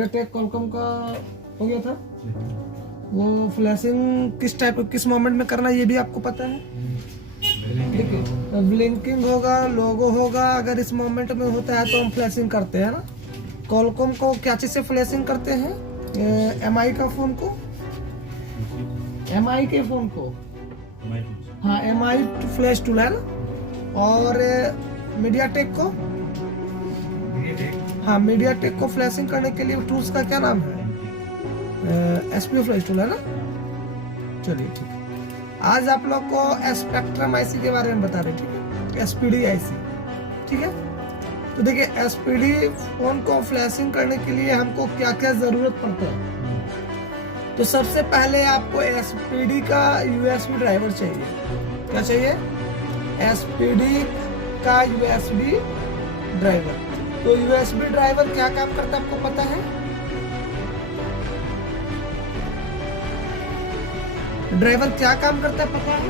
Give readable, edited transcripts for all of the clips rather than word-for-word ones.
MediaTek Qualcomm का हो गया था। वो फ्लैशिंग किस टाइप किस मोमेंट में करना ये भी आपको पता है। देखिए ब्लिंकिंग होगा, लोगो होगा, अगर इस मोमेंट में होता है तो हम फ्लैशिंग करते हैं ना। कॉलकॉम को क्या चीज से फ्लैशिंग करते हैं, एमआई का फोन को, एमआई के फोन को, हाँ एमआई फ्लैश टूल है ना। और मीडियाटेक को, हाँ मीडियाटेक को फ्लैशिंग करने के लिए टूल्स का क्या नाम है, एसपीओ फ्लैश टूल है ना। चलिए ठीक है, आज आप लोग को स्पेक्ट्रम आईसी के बारे में बता रहे, ठीक है, एसपीडी आईसी, ठीक है। तो देखिए एसपीडी फोन को फ्लैशिंग करने के लिए हमको क्या क्या जरूरत पड़ता है। तो सबसे पहले आपको एसपीडी का यूएसबी ड्राइवर चाहिए। क्या चाहिए, एसपीडी का यूएसबी ड्राइवर। तो यूएसबी ड्राइवर क्या काम करता है आपको पता है। ड्राइवर क्या काम करता है पता है,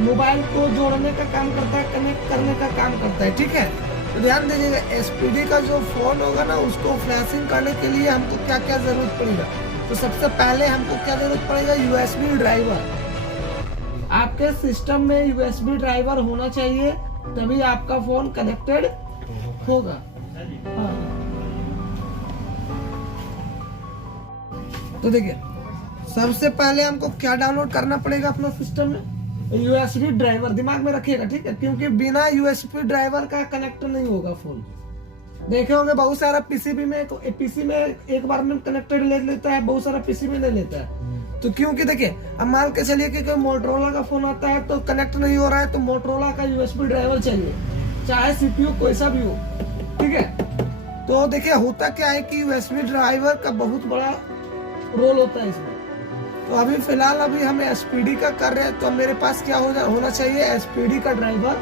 मोबाइल को जोड़ने का काम करता है, कनेक्ट करने का काम करता है, ठीक है। तो ध्यान दीजिएगा, एसपीडी का जो फोन होगा ना उसको फ्लैशिंग करने के लिए हमको क्या क्या जरूरत पड़ेगा। तो सबसे पहले हमको क्या जरूरत पड़ेगा, यूएसबी ड्राइवर। आपके सिस्टम में यूएसबी ड्राइवर होना चाहिए, तभी आपका फोन कनेक्टेड होगा। हाँ। तो देखिए सबसे पहले हमको क्या डाउनलोड करना पड़ेगा अपना सिस्टम में, यूएसबी ड्राइवर। दिमाग में रखिएगा, ठीक है, क्योंकि बिना यूएसबी ड्राइवर का कनेक्ट नहीं होगा फोन। देखे होंगे बहुत सारा पीसीबी में, तो पीसी में एक बार में कनेक्टेड ले लेता है, बहुत सारा पीसी में ले लेता है। तो क्योंकि देखिए अब मान के चलिए कि कोई मोटरोला का फोन आता है तो कनेक्ट नहीं हो रहा है, तो मोटरोला का यूएसबी ड्राइवर चाहिए, चाहे सीपीयू कोई सा भी हो, ठीक है। तो देखिए होता क्या है कि यूएसबी ड्राइवर का बहुत बड़ा रोल होता है इसमें। तो अभी फिलहाल हम एसपीडी का कर रहे हैं, तो मेरे पास क्या होना चाहिए, एसपीडी का ड्राइवर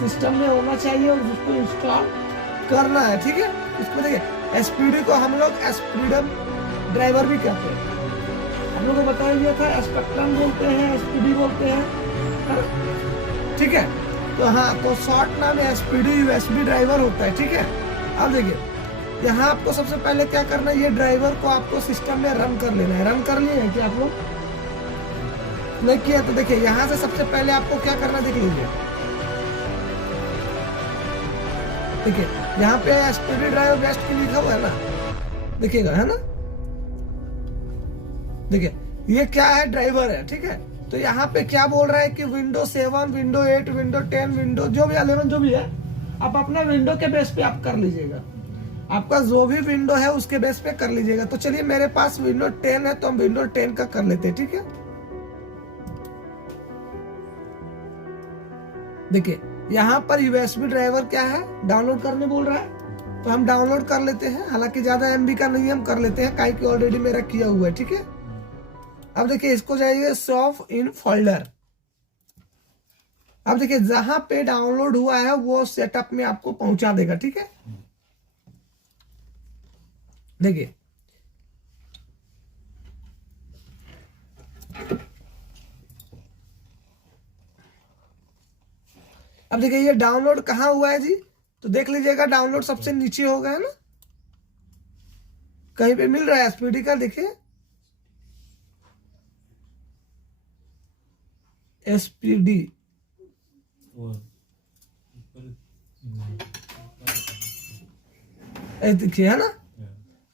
सिस्टम में होना चाहिए और उसको इंस्टॉल करना है, ठीक है। इसको देखिए एसपीडी को हम लोग एसपीडम ड्राइवर भी कहते हैं, हम लोग को बताया गया था, स्पेक्ट्रम बोलते हैं, एसपीडी बोलते हैं, ठीक है। तो हाँ, तो शॉर्ट नाम एसपीडी यूएसबी ड्राइवर होता है, ठीक है। अब देखिए यहाँ आपको सबसे पहले क्या करना है, ये ड्राइवर को आपको सिस्टम में रन कर लेना है। रन कर लिए हैं क्या आप लोग, नहीं किया तो देखिए यहाँ से सबसे पहले आपको क्या करना देख लीजिए। देखिए यहाँ पे एसपीडी ड्राइवर बेस्ट की लिखा हुआ है ना, देखिएगा, है ना। देखिए ये क्या है, ड्राइवर है, ठीक है। तो यहाँ पे क्या बोल रहा है कि विंडो 7, विंडो 8, विंडो 10, विंडो जो भी 11 जो भी है, आप अपना विंडो के बेस पे आप कर लीजिएगा। आपका जो भी विंडो है उसके बेस पे कर लीजिएगा। तो चलिए मेरे पास विंडो 10 है, तो हम विंडो 10 का कर लेते हैं, ठीक है। देखिए यहाँ पर यूएसबी ड्राइवर क्या है, डाउनलोड करने बोल रहा है, तो हम डाउनलोड कर लेते हैं। हालांकि ज्यादा एमबी का नहीं, हम कर लेते हैं, काहे कि ऑलरेडी मेरा किया हुआ है, ठीक है। अब देखिए इसको जाइए सेव इन फोल्डर। अब देखिए जहां पे डाउनलोड हुआ है वो सेटअप में आपको पहुंचा देगा, ठीक है। देखिए अब देखिए ये डाउनलोड कहाँ हुआ है जी, तो देख लीजिएगा डाउनलोड सबसे नीचे होगा, है ना, कहीं पे मिल रहा है एसपीडी का, देखिए एसपीडी, देखिए, है ना।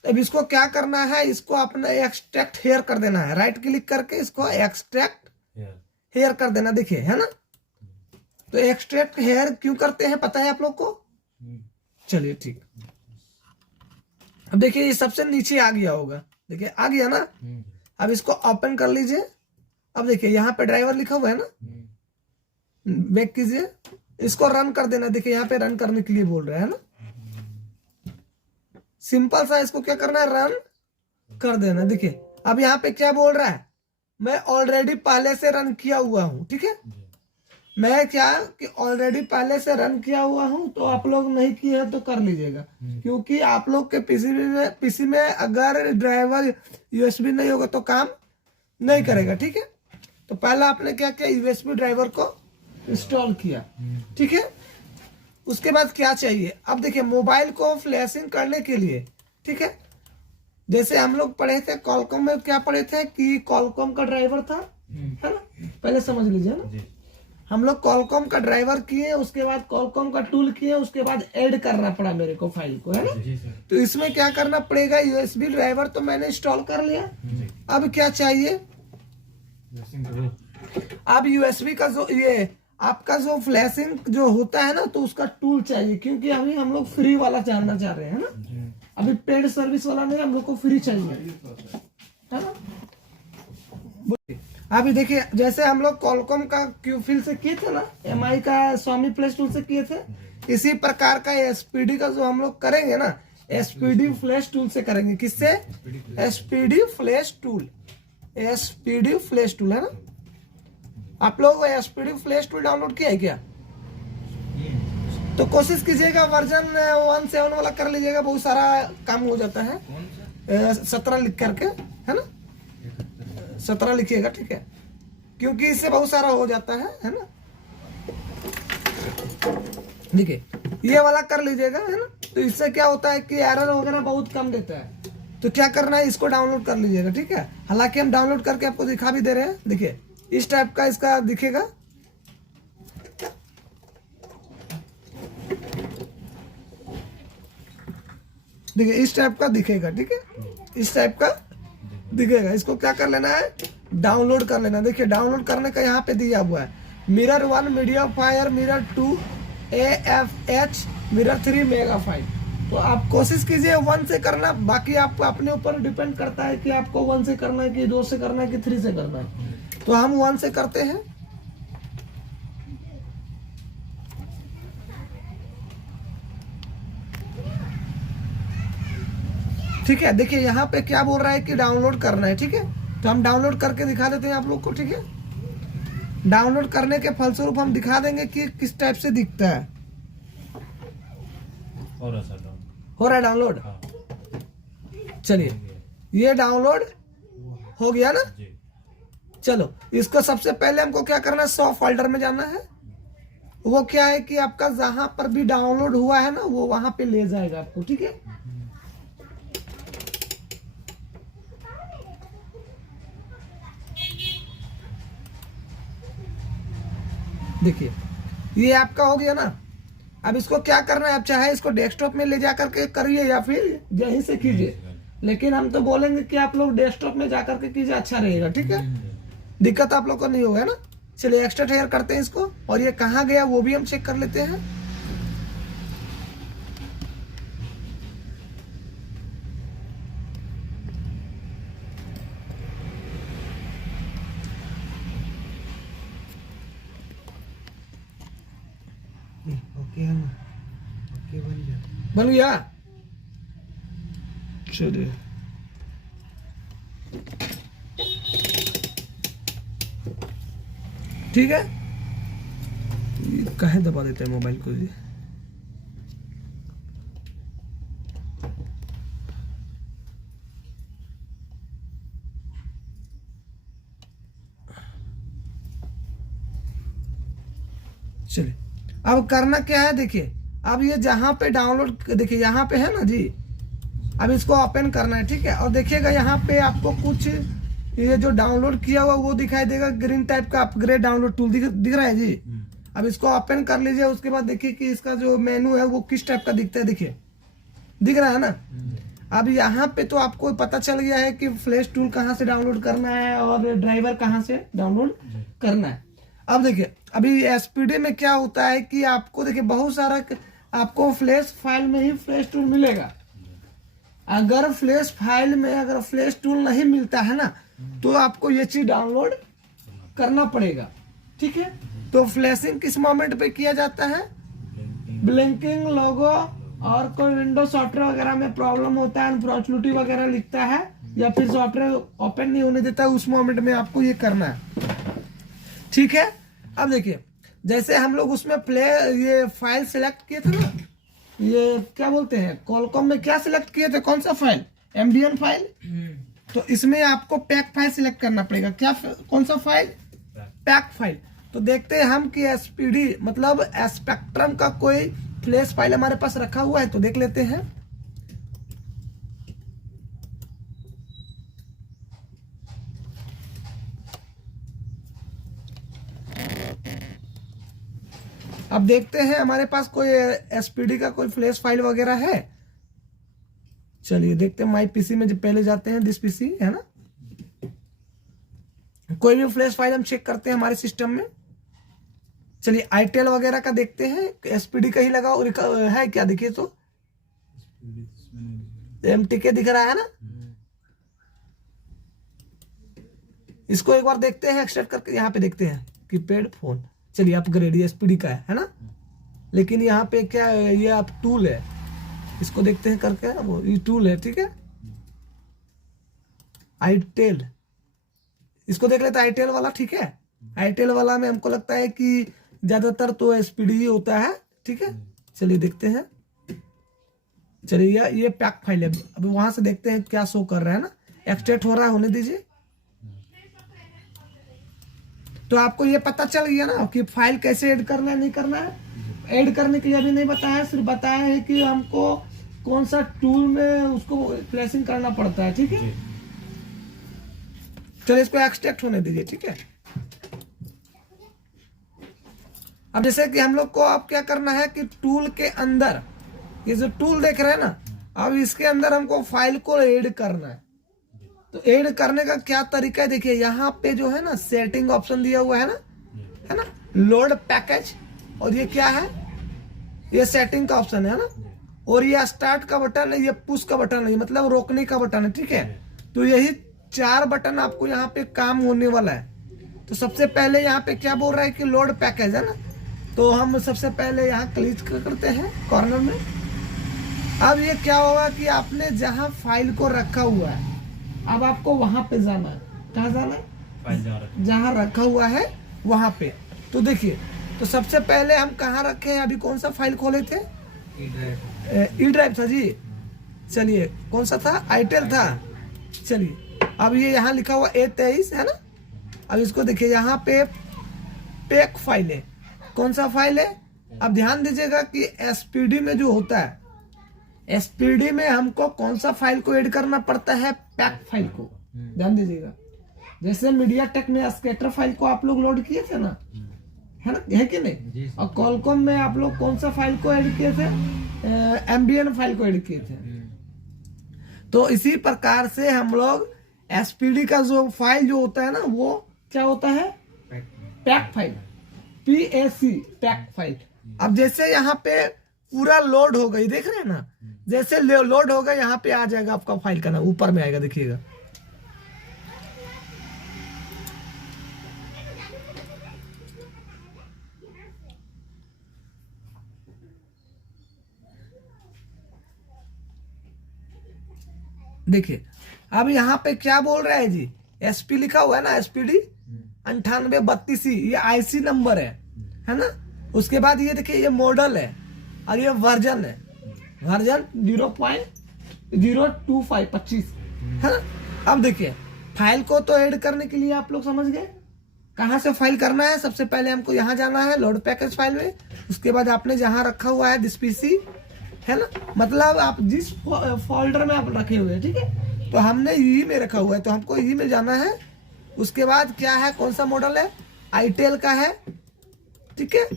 अब इसको क्या करना है, इसको अपना एक्सट्रैक्ट हेयर कर देना है, राइट क्लिक करके इसको एक्सट्रैक्ट हेयर कर देना, देखिए, है ना। तो एक्सट्रैक्ट हेयर क्यों करते हैं पता है आप लोग को, चलिए ठीक। अब देखिए ये सबसे नीचे आ गया होगा, देखिए आ गया ना। अब इसको ओपन कर लीजिए। अब देखिए यहाँ पे ड्राइवर लिखा हुआ है ना, बैक कीजिए, इसको रन कर देना। देखिए यहाँ पे रन करने के लिए बोल रहा है ना, सिंपल सा इसको क्या करना है, रन कर देना। देखिए अब यहाँ पे क्या बोल रहा है, मैं ऑलरेडी पहले से रन किया हुआ हूं, ठीक है। मैं क्या कि ऑलरेडी पहले से रन किया हुआ हूं, तो आप लोग नहीं किए हैं तो कर लीजिएगा, क्योंकि आप लोग के पीसी में अगर ड्राइवर यूएसबी नहीं होगा तो काम नहीं करेगा, ठीक है। तो पहला आपने क्या किया, यूएसबी ड्राइवर को इंस्टॉल किया, ठीक है। उसके बाद क्या चाहिए, अब देखिए मोबाइल को फ्लैशिंग करने के लिए, ठीक है, जैसे हम लोग पढ़े थे कॉलकॉम में, क्या पढ़े थे कि कॉलकॉम का ड्राइवर था, है ना, पहले समझ लीजिए ना। हम लोग कॉलकॉम का ड्राइवर किए, उसके बाद कॉलकॉम का टूल किए, उसके बाद ऐड करना पड़ा मेरे को फाइल को, है ना। तो इसमें क्या करना पड़ेगा, यूएसबी ड्राइवर तो मैंने इंस्टॉल कर लिया। अब क्या चाहिए, अब यूएसबी का जो ये आपका जो फ्लैशिंग जो होता है ना, तो उसका टूल चाहिए, क्योंकि अभी हम लोग फ्री वाला जानना चाह रहे हैं ना, अभी पेड सर्विस वाला नहीं, हम लोग को फ्री चाहिए, है ना। अभी देखिए, जैसे हम लोग कॉलकॉम का क्यूफिल से किए थे ना, एमआई का स्वामी फ्लैश टूल से किए थे, इसी प्रकार का एसपीडी का जो हम लोग करेंगे ना, एसपीडी फ्लैश टूल से करेंगे। किससे, SPD flash tool, SPD flash tool, है ना। आप लोग एसपीडी फ्लैश टूल डाउनलोड किया है क्या? तो कोशिश कीजिएगा वर्जन 17 वाला कर लीजिएगा, बहुत सारा काम हो जाता है। 17 लिख करके, है ना, 17 लिखिएगा, ठीक है, क्योंकि इससे बहुत सारा हो जाता है ना। देखिए ये वाला कर लीजिएगा, है ना। तो इससे क्या होता है कि एरर वगैरह बहुत कम देता है। तो क्या करना है, इसको डाउनलोड कर लीजिएगा, ठीक है। हालांकि हम डाउनलोड करके आपको दिखा भी दे रहे हैं। देखिए इस टाइप का इसका दिखेगा, देखिए इस टाइप का दिखेगा, ठीक है, इस टाइप का दिखेगा। इसको क्या कर लेना है, डाउनलोड कर लेना। देखिए डाउनलोड करने का यहाँ पे दिया हुआ है, mirror 1 media fire, mirror 2 AFH, mirror 3 mega file. तो आप कोशिश कीजिए 1 से करना, बाकी आप अपने ऊपर डिपेंड करता है कि आपको 1 से करना है कि 2 से करना है कि 3 से करना है। तो हम 1 से करते हैं। ठीक है, देखिए यहाँ पे क्या बोल रहा है कि डाउनलोड करना है, ठीक है। तो हम डाउनलोड करके दिखा देते हैं आप लोग को, ठीक है। डाउनलोड करने के फलस्वरूप हम दिखा देंगे कि किस टाइप से दिखता है। हो रहा है डाउनलोड, चलिए ये डाउनलोड हो गया ना। चलो इसको सबसे पहले हमको क्या करना है, 100 फोल्डर में जाना है। वो क्या है कि आपका जहां पर भी डाउनलोड हुआ है ना, वो वहां पे ले जाएगा आपको, ठीक है। देखिए ये आपका हो गया ना। अब इसको क्या करना है, आप चाहे इसको डेस्कटॉप में ले जाकर के करिए या फिर यहीं से कीजिए, लेकिन हम तो बोलेंगे कि आप लोग डेस्कटॉप में जाकर के कीजिए, अच्छा रहेगा, ठीक है। दिक्कत आप लोग को नहीं होगा ना। चलिए एक्स्ट्रा हेयर करते हैं इसको, और ये कहाँ गया वो भी हम चेक कर लेते हैं। ओके है ना, ओके बन गया। चलिए ठीक है, कहे दबा देते हैं मोबाइल को जी। चलिए अब करना क्या है, देखिए अब ये जहां पे डाउनलोड, देखिए यहाँ पे है ना जी। अब इसको ओपन करना है, ठीक है। और देखिएगा यहाँ पे आपको कुछ ये जो डाउनलोड किया हुआ वो दिखाई देगा, ग्रीन टाइप का अपग्रेड डाउनलोड टूल दिख रहा है जी। अब इसको ओपन कर लीजिए। उसके बाद देखिए कि इसका जो मेनू है वो किस टाइप का दिखता है, देखिए दिख रहा है ना। अब यहाँ पे तो आपको पता चल गया है कि फ्लैश टूल कहाँ से डाउनलोड करना है और ड्राइवर कहाँ से डाउनलोड करना है। अब देखिए अभी एसपीडी में क्या होता है कि आपको देखिए बहुत सारा आपको फ्लैश फाइल में ही फ्लैश टूल मिलेगा। अगर फ्लैश फाइल में अगर फ्लैश टूल नहीं मिलता है ना, तो आपको ये चीज डाउनलोड करना पड़ेगा, ठीक है। तो फ्लैशिंग किस मोमेंट पे किया जाता है, ब्लिंकिंग लोगो और कोई विंडो सॉफ्टवेयर वगैरह में प्रॉब्लम होता है, अनफॉर्चुनेटली वगैरह लिखता है या फिर सॉफ्टवेयर ओपन नहीं होने देता है, उस मोमेंट में आपको ये करना है, ठीक है। अब देखिए जैसे हम लोग उसमें ये फाइल सिलेक्ट किए थे ना, ये क्या बोलते हैं कॉलकॉम में क्या सिलेक्ट किए थे, कौन सा फाइल, एमडीएन फाइल। तो इसमें आपको पैक फाइल सिलेक्ट करना पड़ेगा। क्या कौन सा फाइल, पैक फाइल। तो देखते हैं हम कि एसपीडी मतलब स्पेक्ट्रम का कोई फ्लैश फाइल हमारे पास रखा हुआ है, तो देख लेते हैं। अब देखते हैं हमारे पास कोई एसपीडी का कोई फ्लैश फाइल वगैरह है। चलिए देखते हैं, माई पीसी में जब पहले जाते हैं, दिस पीसी है ना, कोई भी फ्लैश फाइल हम चेक करते हैं हमारे सिस्टम में। चलिए आईटेल वगैरह का देखते हैं, एसपीडी का ही लगा और है क्या, देखिए तो एमटीके दिख रहा है ना। इसको एक बार देखते हैं एक्सट्रैक्ट करके, यहाँ पे देखते हैं कि पेड फोन। चलिए अपग्रेड, ये एसपीडी का है ना, लेकिन यहाँ पे क्या है, ये आप टूल है, इसको देखते हैं करके, वो ये टूल है, ठीक है। आईटेल, इसको देख लेते हैं आईटेल वाला, ठीक है। आईटेल वाला में हमको लगता है कि ज्यादातर तो एसपीडी ही होता है, ठीक है। चलिए देखते हैं, चलिए ये पैक फाइल है। अभी वहां से देखते हैं क्या शो कर रहा है ना, एक्सट्रैक्ट हो रहा है, होने दीजिए। तो आपको ये पता चल गया ना कि फाइल कैसे ऐड करना है, नहीं करना है। ऐड करने के लिए अभी नहीं बताया, सिर्फ बताया है कि हमको कौन सा टूल में उसको फ्लैशिंग करना पड़ता है, ठीक है। चलिए इसको एक्सट्रैक्ट होने दीजिए, ठीक है। अब जैसे कि हम लोग को अब क्या करना है कि टूल के अंदर, ये जो टूल देख रहे हैं ना, अब इसके अंदर हमको फाइल को ऐड करना है। तो ऐड करने का क्या तरीका है, देखिए यहाँ पे जो है ना सेटिंग ऑप्शन दिया हुआ है ना, लोड पैकेज, और ये क्या है, ये सेटिंग का ऑप्शन है ना, और ये स्टार्ट का बटन है, ये पुश का बटन है, मतलब रोकने का बटन है, ठीक है। तो यही 4 बटन आपको यहाँ पे काम होने वाला है। तो सबसे पहले यहाँ पे क्या बोल रहा है कि लोड पैकेज है ना, तो हम सबसे पहले यहाँ क्लिक करते हैं कॉर्नर में। अब ये क्या होगा कि आपने जहाँ फाइल को रखा हुआ है, अब आपको वहां पे जाना है। कहाँ जाना है, जहाँ रखा हुआ है वहां पे। तो देखिए, तो सबसे पहले हम कहाँ रखे हैं, अभी कौन सा फाइल खोले थे, ई ड्राइव था जी। चलिए कौन सा था, आईटेल था। चलिए अब ये यहाँ लिखा हुआ A23 है ना। अब इसको देखिए, यहाँ पे पैक फाइल है, कौन सा फाइल है। अब ध्यान दीजिएगा कि एसपीडी में जो होता है, एसपीडी में हमको कौन सा फाइल को ऐड करना पड़ता है, पैक फाइल को। ध्यान दीजिएगा, जैसे मीडिया टेक में स्केटर फाइल को आप लोग लोड किए थे ना, है ना, है कि नहीं। और कॉलकॉम में आप लोग कौन सा फाइल को ऐड किए थे, एमबीएन फाइल को ऐड किए थे। तो इसी प्रकार से हम लोग एसपीडी का जो फाइल जो होता है ना, वो क्या होता है, pack file, PAC, pack file. अब जैसे यहाँ पे पूरा लोड हो गई, देख रहे हैं ना, जैसे लोड होगा यहाँ पे आ जाएगा आपका फाइल का नाम, ऊपर में आएगा, देखिएगा। देखिए अब यहाँ पे क्या बोल रहा है जी, एसपी लिखा हुआ है ना, एसपीडी 9832, ये आईसी नंबर है ना। उसके बाद ये देखिए, ये मॉडल है और ये वर्जन है, वर्जन 0.025 है ना। अब देखिए, फाइल को तो ऐड करने के लिए आप लोग समझ गए कहाँ से फाइल करना है। सबसे पहले हमको यहाँ जाना है लोड पैकेज फाइल में, उसके बाद आपने जहाँ रखा हुआ है दिस पीसी है ना, मतलब आप जिस फोल्डर में आप रखे हुए हैं, ठीक है। तो हमने ई में रखा हुआ है, तो हमको ई में जाना है। उसके बाद क्या है, कौन सा मॉडल है, आईटेल का है, ठीक है।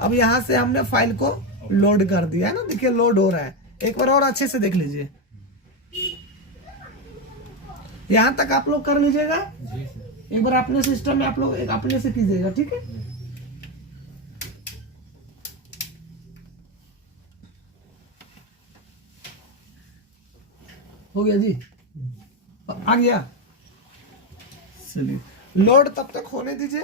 अब यहाँ से हमने फाइल को लोड कर दिया है ना, देखिए लोड हो रहा है। एक बार और अच्छे से देख लीजिए, यहाँ तक आप लोग कर लीजिएगा। एक बार अपने सिस्टम में आप लोग एक अपने से कीजिएगा, ठीक है। हो गया जी, आ गया। चलिए लोड तब तक होने दीजिए।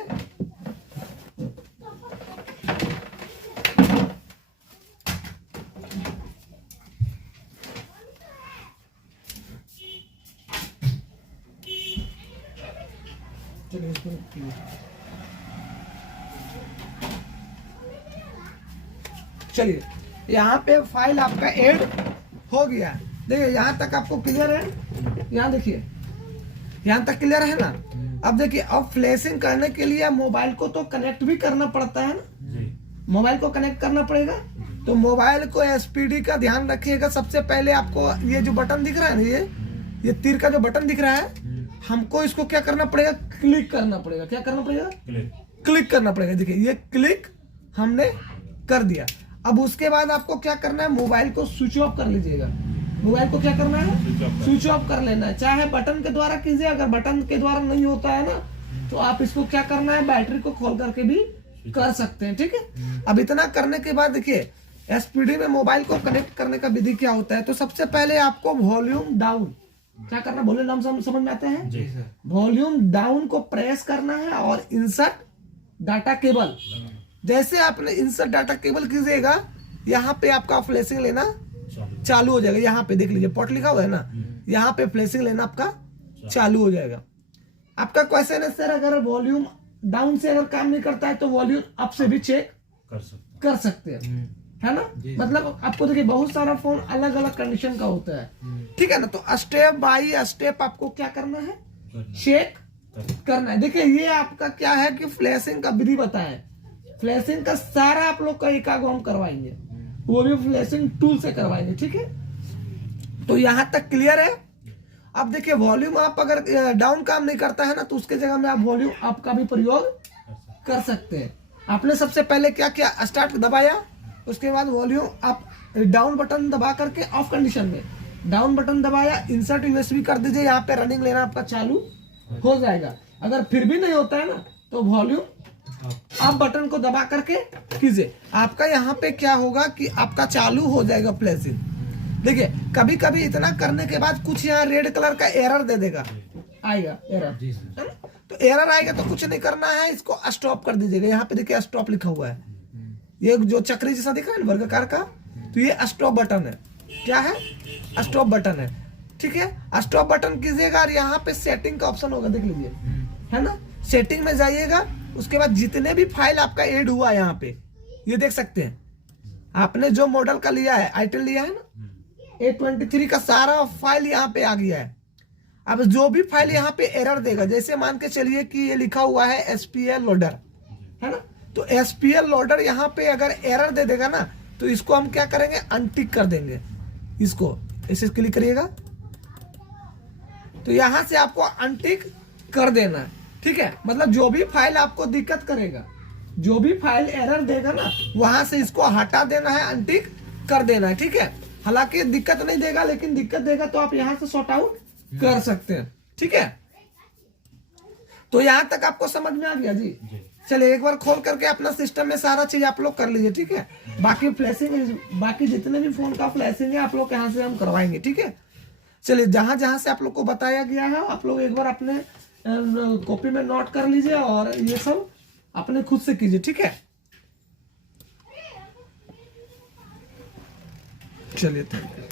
चलिए यहाँ पे फाइल आपका ऐड हो गया। देखिए यहाँ तक आपको क्लियर है, यहाँ देखिए यहाँ तक क्लियर है ना। अब देखिए, अब फ्लैशिंग करने के लिए मोबाइल को तो कनेक्ट भी करना पड़ता है ना, मोबाइल को कनेक्ट करना पड़ेगा। तो मोबाइल को एसपीडी का ध्यान रखिएगा। सबसे पहले आपको ये जो बटन दिख रहा है ना, ये तीर का जो बटन दिख रहा है, हमको इसको क्या करना पड़ेगा, क्लिक करना पड़ेगा। क्या करना पड़ेगा, क्लिक करना पड़ेगा। देखिए ये क्लिक हमने कर दिया। अब उसके बाद आपको क्या करना है, मोबाइल को स्विच ऑफ कर लीजिएगा। मोबाइल को क्या करना है, स्विच ऑफ कर लेना है। चाहे बटन के द्वारा कीजिए, अगर बटन के द्वारा नहीं होता है ना तो आप इसको क्या करना है, बैटरी को खोल करके भी कर सकते हैं, ठीक है। अब इतना करने के बाद देखिए एसपीडी में मोबाइल को कनेक्ट करने का विधि क्या होता है। तो सबसे पहले आपको वॉल्यूम डाउन क्या करना, वॉल्यूम डाउन समझ में आते हैं, वॉल्यूम डाउन को प्रेस करना है और इंसर्ट डाटा केबल। जैसे आपने इंसर्ट डाटा केबल कीजिएगा, यहाँ पे आपका फ्लैशिंग लेना चालू हो जाएगा। यहाँ पे देख लीजिए पोर्ट लिखा हुआ है ना, यहाँ पे फ्लैशिंग लेना आपका चालू हो जाएगा। आपका क्वेश्चन है सर अगर वॉल्यूम डाउन से अगर काम नहीं करता है तो वॉल्यूम अप से भी चेक कर सकते हैं, है ना। मतलब आपको देखिए बहुत सारा फोन अलग अलग कंडीशन का होता है, ठीक है ना। तो स्टेप बाय स्टेप आपको क्या करना है, चेक करना है। देखिए ये आपका क्या है कि फ्लैशिंग का विधि बताया, फ्लैशिंग का सारा आप लोग का एक हम करवाएंगे, वो भी फ्लैशिंग टूल से करवाएंगे, ठीक है। तो यहां तक क्लियर है। अब देखिए वॉल्यूम आप अगर डाउन काम नहीं करता है ना तो उसके जगह में आप वॉल्यूम अप का भी प्रयोग कर सकते हैं। आपने सबसे पहले क्या किया, स्टार्ट दबाया, उसके बाद वॉल्यूम अप डाउन बटन दबा करके ऑफ कंडीशन में डाउन बटन दबाया, इंसर्ट यूएसबी कर दीजिए, यहाँ पे रनिंग लेना आपका चालू हो जाएगा। अगर फिर भी नहीं होता है ना तो वॉल्यूम अप बटन को दबा करके कीजिए, आपका यहाँ पे क्या होगा कि आपका चालू हो जाएगा फ्लैशिंग। देखिए कभी कभी इतना करने के बाद कुछ यहाँ रेड कलर का एरर दे देगा, आएगा एरर, है ना। तो एरर आएगा तो कुछ नहीं करना है, इसको स्टॉप कर दीजिएगा। यहाँ पे देखिए स्टॉप लिखा हुआ है, ये जो चक्री जैसा दिखा है वर्गाकार का, तो ये स्टॉप बटन है। क्या है, स्टॉप बटन है, ठीक है। स्टॉप बटन कीजिएगा और यहाँ पे सेटिंग का ऑप्शन होगा, देख लीजिए, है ना। सेटिंग में जाइएगा, उसके बाद जितने भी फाइल आपका ऐड हुआ है यहाँ पे ये देख सकते हैं। आपने जो मॉडल का लिया है, आईटेल लिया है ना, A23 का सारा फाइल यहाँ पे आ गया है। अब जो भी फाइल यहाँ पे एरर देगा, जैसे मान के चलिए कि ये लिखा हुआ है SPL लोडर, है ना। तो SPL लोडर यहाँ पे अगर एरर दे देगा ना तो इसको हम क्या करेंगे, अनटिक कर देंगे। इसको ऐसे क्लिक करिएगा तो यहाँ से आपको अनटिक कर देना है, ठीक है। मतलब जो भी फाइल आपको दिक्कत करेगा, जो भी फाइल एरर देगा ना वहां से इसको हटा देना है, अनटिक कर देना है, ठीक है। हालांकि दिक्कत नहीं देगा, लेकिन दिक्कत देगा तो आप यहां से सॉर्ट आउट कर सकते हैं, ठीक है। तो यहां तक आपको समझ में आ गया जी। चलिए एक बार खोल करके अपना सिस्टम में सारा चीज आप लोग कर लीजिए, ठीक है। बाकी फ्लैशिंग, बाकी जितने भी फोन का फ्लैशिंग है आप लोग यहाँ से हम करवाएंगे, ठीक है। चलिए जहां जहां से आप लोग को बताया गया है आप लोग एक बार अपने कॉपी में नोट कर लीजिए और ये सब अपने खुद से कीजिए, ठीक है। चलिए थैंक यू।